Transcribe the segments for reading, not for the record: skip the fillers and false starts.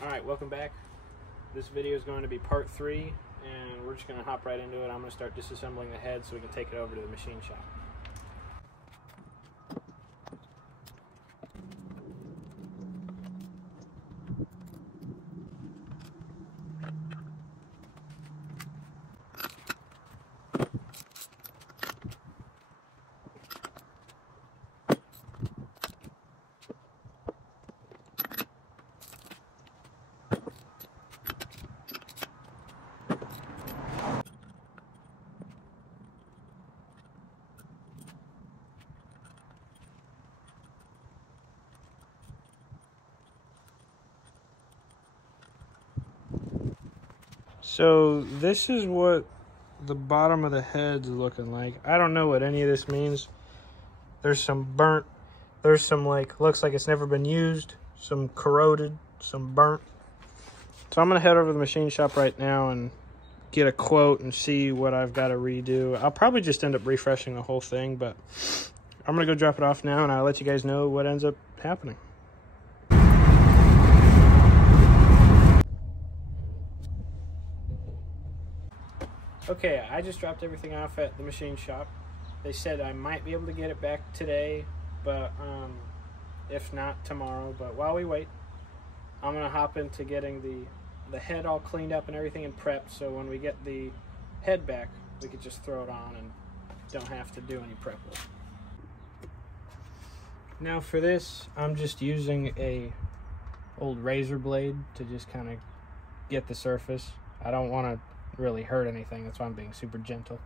Alright, welcome back. This video is going to be part 3, and we're just going to hop right into it. I'm going to start disassembling the head so we can take it over to the machine shop. So this is what the bottom of the head's looking like. I don't know what any of this means. There's some burnt, there's some looks like it's never been used, some corroded, some burnt. So I'm gonna head over to the machine shop right now and get a quote and see what I've got to redo. I'll probably just end up refreshing the whole thing, but I'm gonna go drop it off now and I'll let you guys know what ends up happening. Okay, I just dropped everything off at the machine shop. They said I might be able to get it back today, but if not, tomorrow. But while we wait, I'm going to hop into getting the head all cleaned up and everything and prepped, so when we get the head back, we could just throw it on and don't have to do any prep work. Now for this, I'm just using a old razor blade to just kind of get the surface. I don't want to really hurt anything, that's why I'm being super gentle.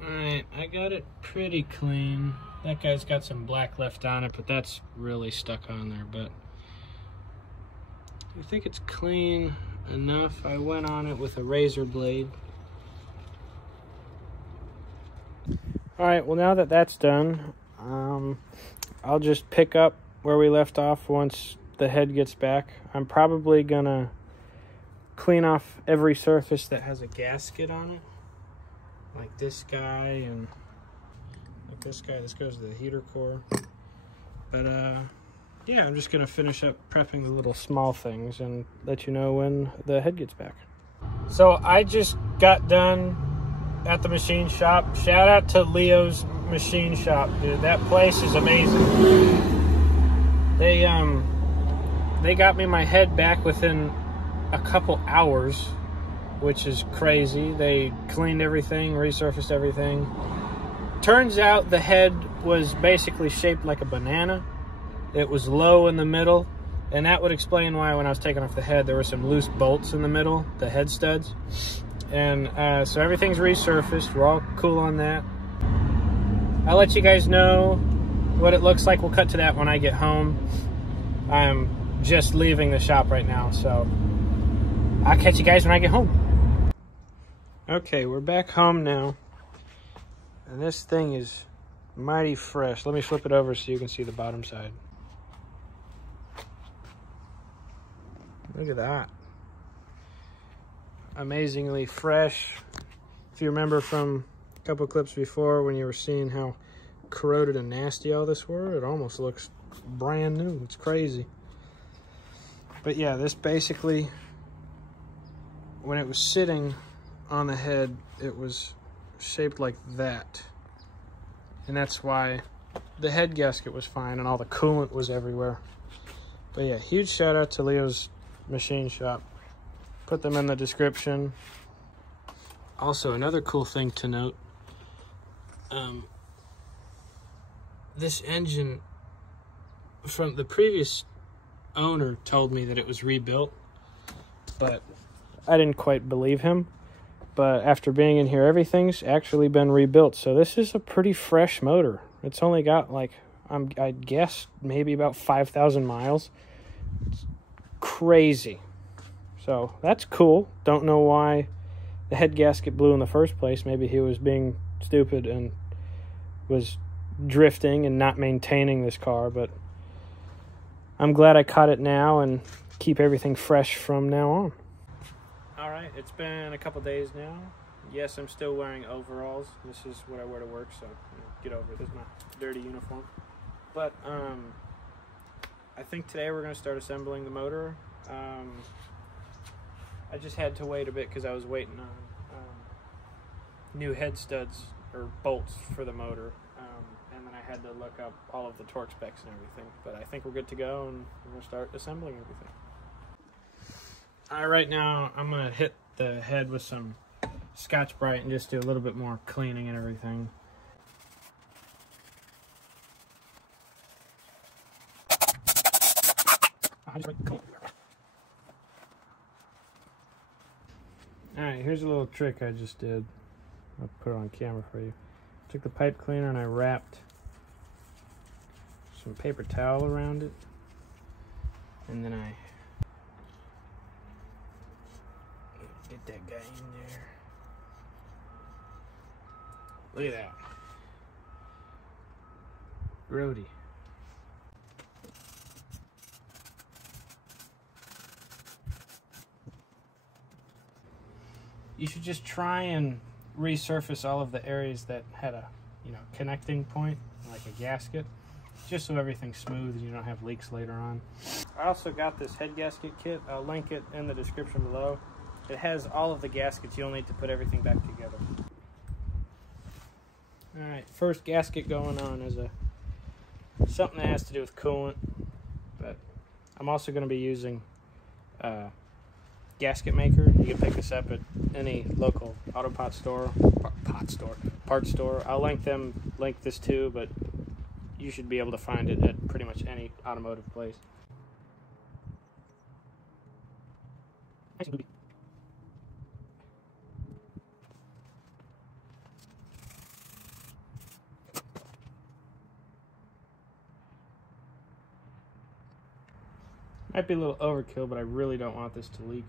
Alright, I got it pretty clean. That guy's got some black left on it, but that's really stuck on there. But I think it's clean enough. I went on it with a razor blade. Alright, well now that that's done, I'll just pick up where we left off once the head gets back. I'm probably gonna clean off every surface that has a gasket on it. Like this guy and like this guy. This goes to the heater core. But yeah, I'm just gonna finish up prepping the little small things and let you know when the head gets back. So I just got done at the machine shop. Shout out to Leo's machine shop, dude. That place is amazing. They got me my head back within a couple hours, which is crazy. They cleaned everything, resurfaced everything. Turns out the head was basically shaped like a banana. It was low in the middle, and that would explain why when I was taking off the head, there were some loose bolts in the middle, the head studs. And so everything's resurfaced. We're all cool on that. I'll let you guys know what it looks like. We'll cut to that when I get home. I'm just leaving the shop right now, so I'll catch you guys when I get home. Okay, we're back home now, and this thing is mighty fresh. Let me flip it over so you can see the bottom side. Look at that. Amazingly fresh. If you remember from a couple clips before when you were seeing how corroded and nasty all this were, it almost looks brand new. It's crazy. But yeah, this basically, when it was sitting on the head, it was shaped like that, and that's why the head gasket was fine and all the coolant was everywhere. But yeah, huge shout out to Leo's machine shop. Put them in the description. Also, another cool thing to note, this engine from the previous owner told me that it was rebuilt, but I didn't quite believe him. But after being in here, everything's actually been rebuilt. So this is a pretty fresh motor. It's only got like I'd guess maybe about 5,000 miles. It's crazy. So that's cool. Don't know why the head gasket blew in the first place. Maybe he was being stupid and was drifting and not maintaining this car, but I'm glad I caught it now and keep everything fresh from now on. All right, it's been a couple days now. Yes, I'm still wearing overalls. This is what I wear to work, so get over it. This is my dirty uniform. But I think today we're going to start assembling the motor. I just had to wait a bit because I was waiting on new head studs or bolts for the motor. And then I had to look up all of the torque specs and everything. But I think we're good to go, and we're going to start assembling everything. All right, right now I'm going to hit the head with some Scotch-Brite and just do a little bit more cleaning and everything. Alright, here's a little trick I just did. I'll put it on camera for you. Took the pipe cleaner and I wrapped some paper towel around it. And then I get that guy in there. Look at that. Grody. You should just try and resurface all of the areas that had a, connecting point, like a gasket, just so everything's smooth and you don't have leaks later on. I also got this head gasket kit. I'll link it in the description below. It has all of the gaskets you'll need to put everything back together. Alright, first gasket going on is something that has to do with coolant, but I'm also going to be using gasket maker. You can pick this up at any local auto parts store. I'll link this too, but you should be able to find it at pretty much any automotive place. Might be a little overkill, but I really don't want this to leak.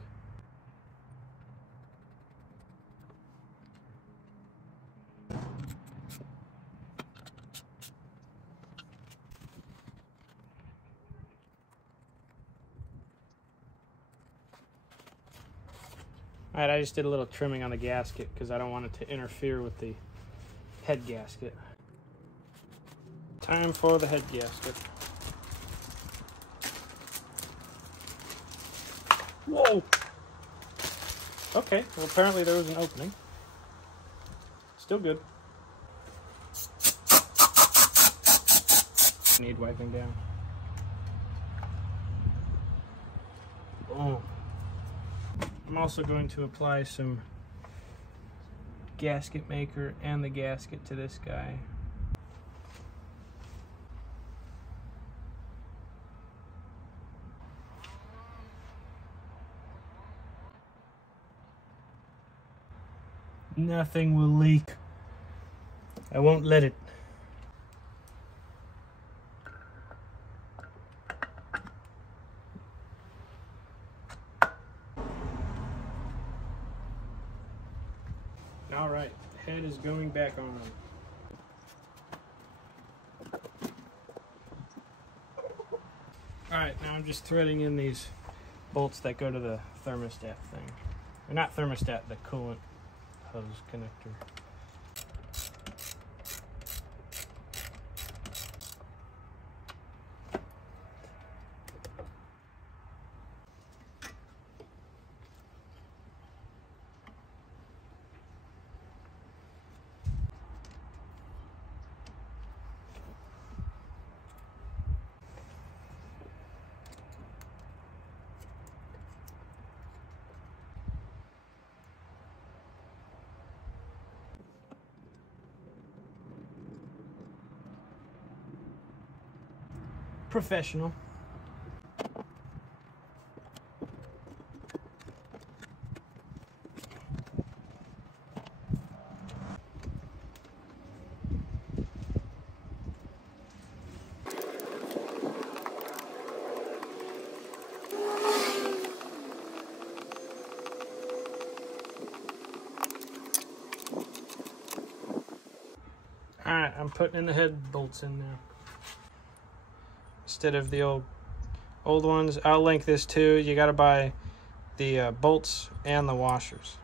Alright, I just did a little trimming on the gasket because I don't want it to interfere with the head gasket. Time for the head gasket. Whoa! Okay, well apparently there was an opening. Still good. Need wiping down. Oh. I'm also going to apply some gasket maker and the gasket to this guy. Nothing will leak. I won't let it. All right, head is going back on. All right, now I'm just threading in these bolts that go to the thermostat thing. Or not thermostat, the coolant hose connector. Professional. I'm putting in the head bolts in now instead of the old ones. I'll link this too. You got to buy the bolts and the washers.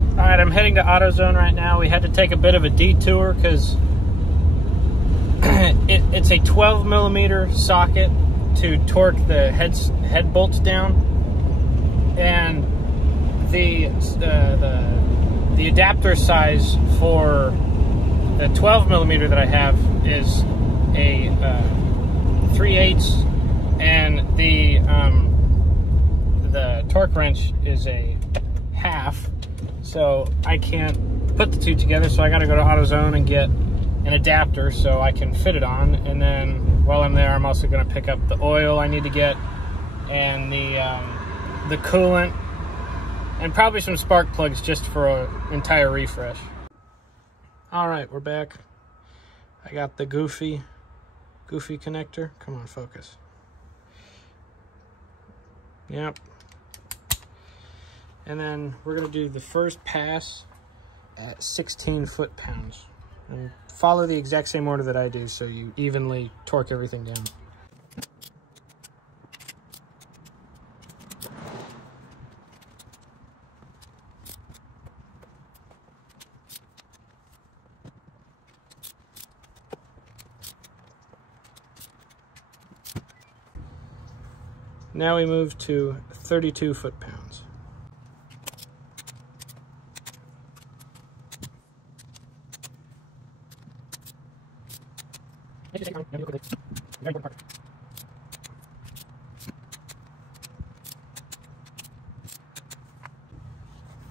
All right, I'm heading to AutoZone right now. We had to take a bit of a detour because it's a 12 millimeter socket to torque the head bolts down, and the adapter size for the 12 millimeter that I have is a 3/8, and the torque wrench is a half. So I can't put the two together, so I got to go to AutoZone and get an adapter so I can fit it on. And then while I'm there, I'm also going to pick up the oil I need to get, and the coolant, and probably some spark plugs just for an entire refresh. All right, we're back. I got the goofy connector. Come on, focus. Yep. And then we're going to do the first pass at 16 foot-pounds. And follow the exact same order that I do so you evenly torque everything down. Now we move to 32 foot-pounds.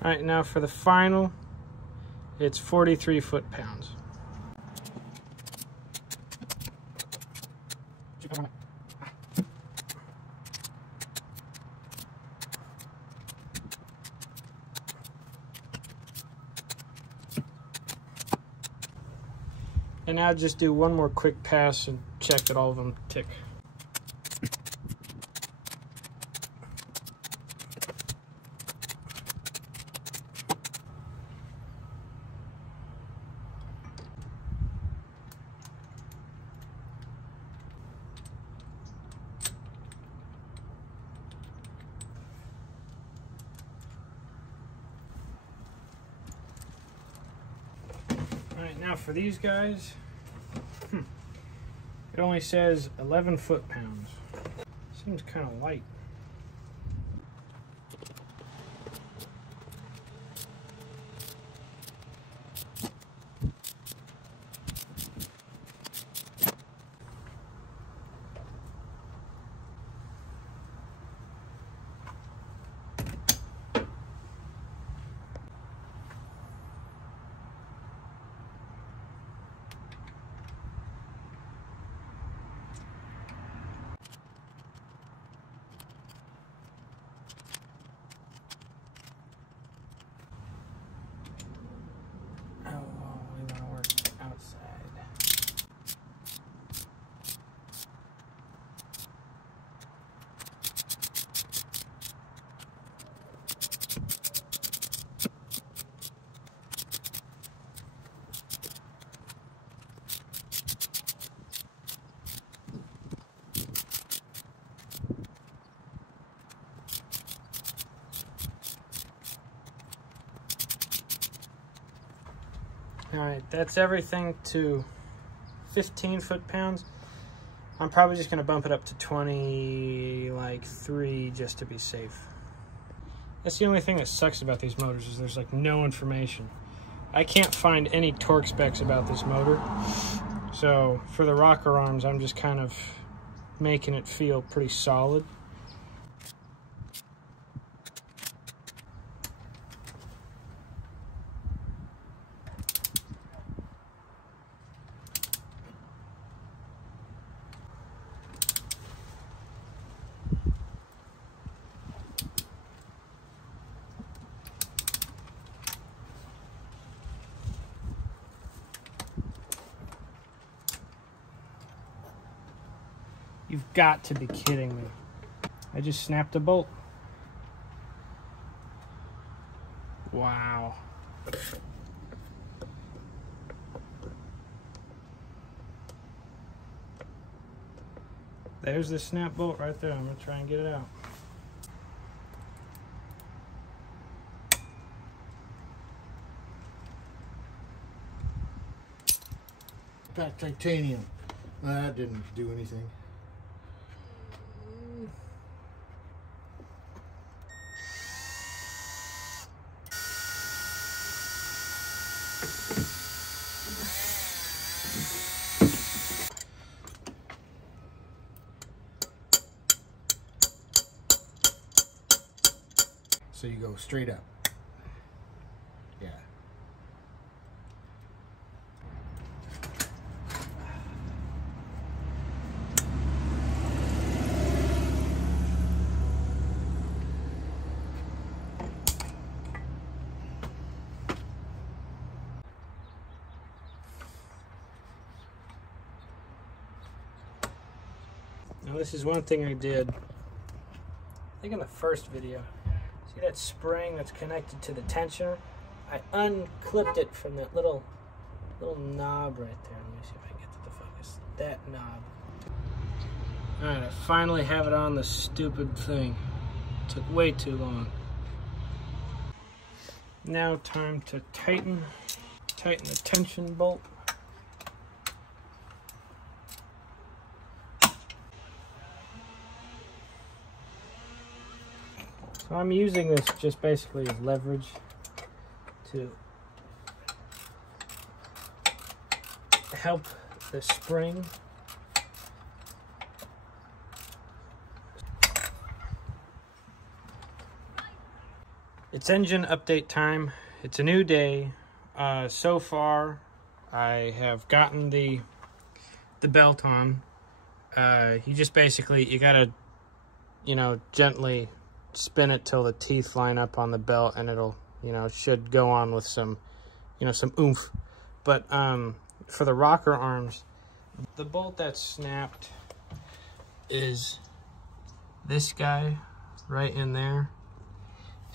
All right, now for the final, it's 43 foot-pounds. And now just do one more quick pass and check that all of them tick. All right, now for these guys, it only says 11 foot-pounds. Seems kind of light. All right, that's everything to 15 foot-pounds. I'm probably just gonna bump it up to 23 just to be safe. That's the only thing that sucks about these motors, is there's like no information. I can't find any torque specs about this motor. So for the rocker arms, I'm just kind of making it feel pretty solid. You've got to be kidding me. I just snapped a bolt. Wow. There's the snap bolt right there. I'm gonna try and get it out. That titanium. That didn't do anything. So you go straight up. Yeah. Now this is one thing I did, I think in the first video. See that spring that's connected to the tensioner? I unclipped it from that little knob right there. Let me see if I can get to the focus. That knob. Alright, I finally have it on the stupid thing. Took way too long. Now time to tighten the tension bolt. So I'm using this just basically as leverage to help the spring. It's engine update time. It's a new day. So far, I have gotten the belt on. You just basically, you gotta, gently spin it till the teeth line up on the belt, and it'll, should go on with some, some oomph. But for the rocker arms, the bolt that's snapped is this guy right in there.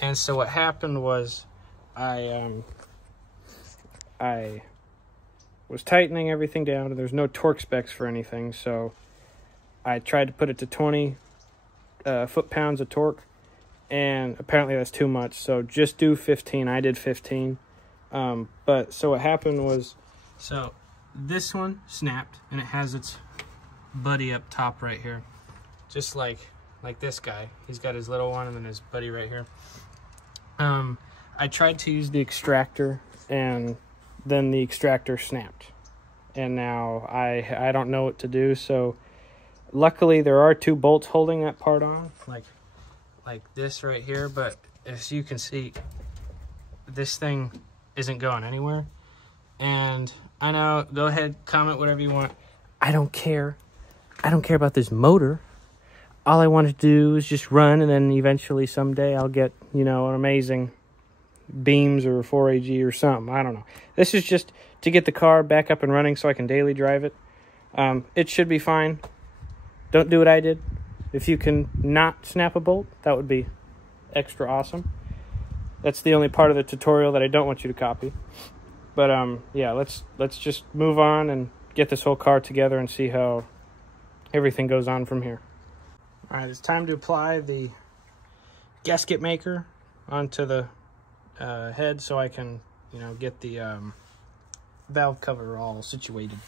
And so what happened was I was tightening everything down, and there's no torque specs for anything, so I tried to put it to 20 foot-pounds of torque, and apparently that's too much, so just do 15. I did 15. But so what happened was, so this one snapped, and it has its buddy up top right here, just like this guy. He's got his little one and then his buddy right here. I tried to use the extractor, and then the extractor snapped, and now I don't know what to do. So luckily there are two bolts holding that part on, like this right here, but as you can see, this thing isn't going anywhere. And I know, go ahead, comment whatever you want. I don't care about this motor. All I want to do is just run, and then eventually someday I'll get, an amazing beams or 4AG or something. I don't know. This is just to get the car back up and running so I can daily drive it. It should be fine. Don't do what I did. If you can not snap a bolt, that would be extra awesome. That's the only part of the tutorial that I don't want you to copy. But yeah, let's just move on and get this whole car together and see how everything goes on from here. All right, it's time to apply the gasket maker onto the head so I can, get the valve cover all situated.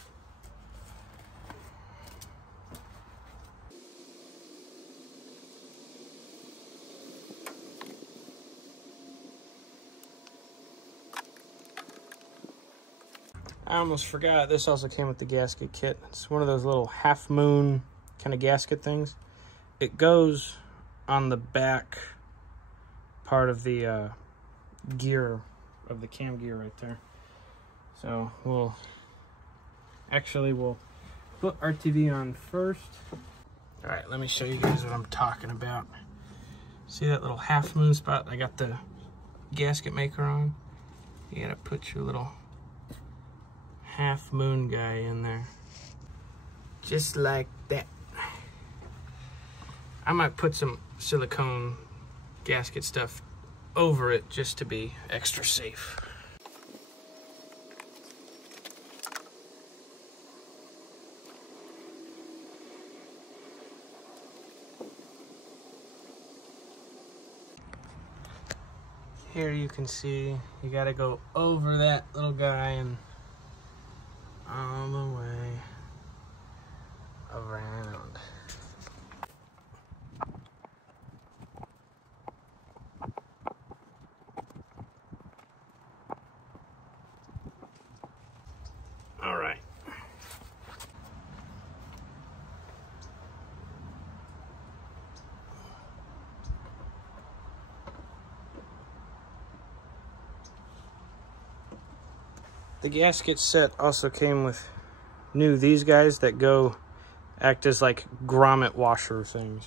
I almost forgot, this also came with the gasket kit. It's one of those little half moon kind of gasket things. It goes on the back part of the gear, of the cam gear right there. So we'll put RTV on first. All right, let me show you guys what I'm talking about. See that little half moon spot I got the gasket maker on? You gotta put your little half moon guy in there. Just like that. I might put some silicone gasket stuff over it just to be extra safe. Here you can see you gotta go over that little guy and all the way around. All right. The gasket set also came with these guys that go act as like grommet washer things.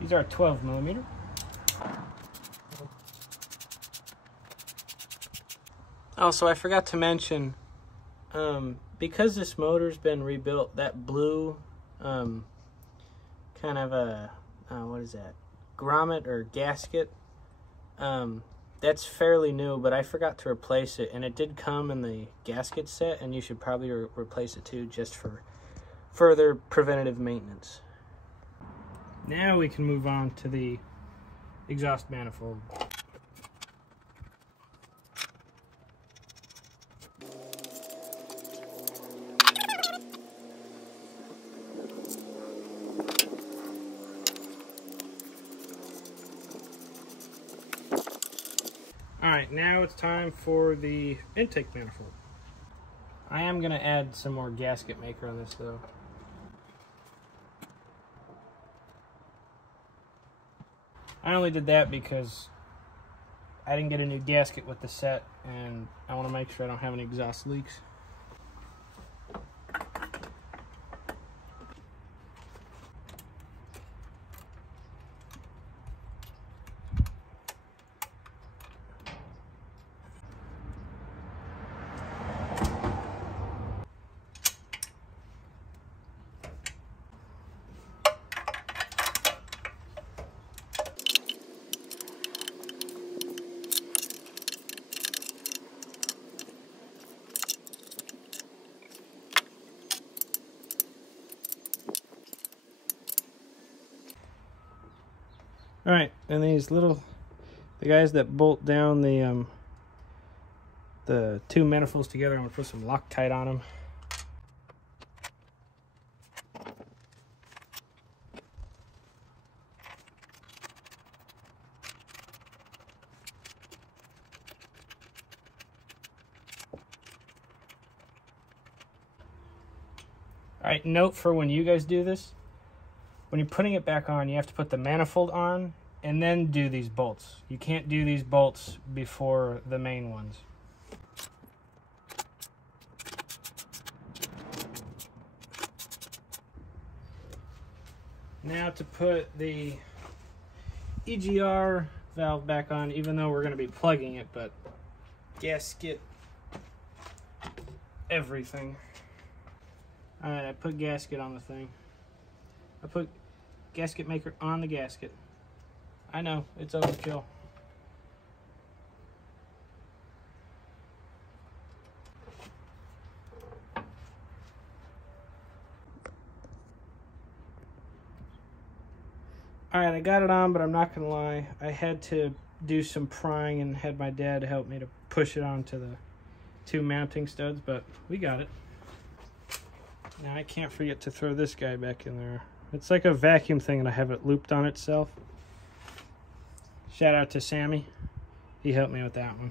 These are 12mm. Also, I forgot to mention, because this motor's been rebuilt, that blue kind of a, what is that, grommet or gasket, that's fairly new, but I forgot to replace it, and it did come in the gasket set, and you should probably replace it too, just for further preventative maintenance. Now we can move on to the exhaust manifold. Alright, now it's time for the intake manifold. I am going to add some more gasket maker on this though. I only did that because I didn't get a new gasket with the set and I want to make sure I don't have any exhaust leaks. All right, and these the guys that bolt down the two manifolds together, I'm gonna put some Loctite on them. All right, note for when you guys do this, when you're putting it back on, you have to put the manifold on and then do these bolts. You can't do these bolts before the main ones. Now to put the EGR valve back on, even though we're going to be plugging it, but gasket everything. Alright, I put gasket on the thing. I put gasket maker on the gasket. I know, it's overkill. Alright, I got it on, but I'm not gonna lie. I had to do some prying and had my dad help me to push it onto the two mounting studs, but we got it. Now I can't forget to throw this guy back in there. It's like a vacuum thing and I have it looped on itself. Shout out to Sammy. He helped me with that one.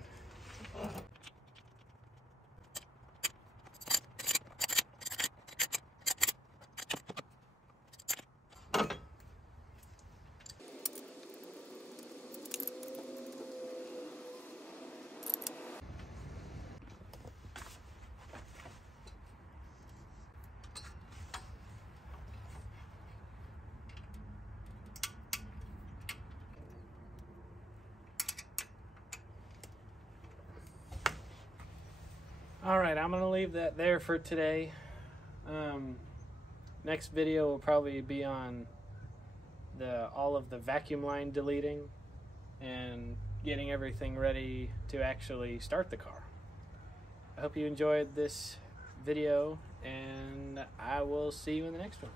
All right, I'm gonna leave that there for today. Next video will probably be on all of the vacuum line deleting and getting everything ready to actually start the car. I hope you enjoyed this video, and I will see you in the next one.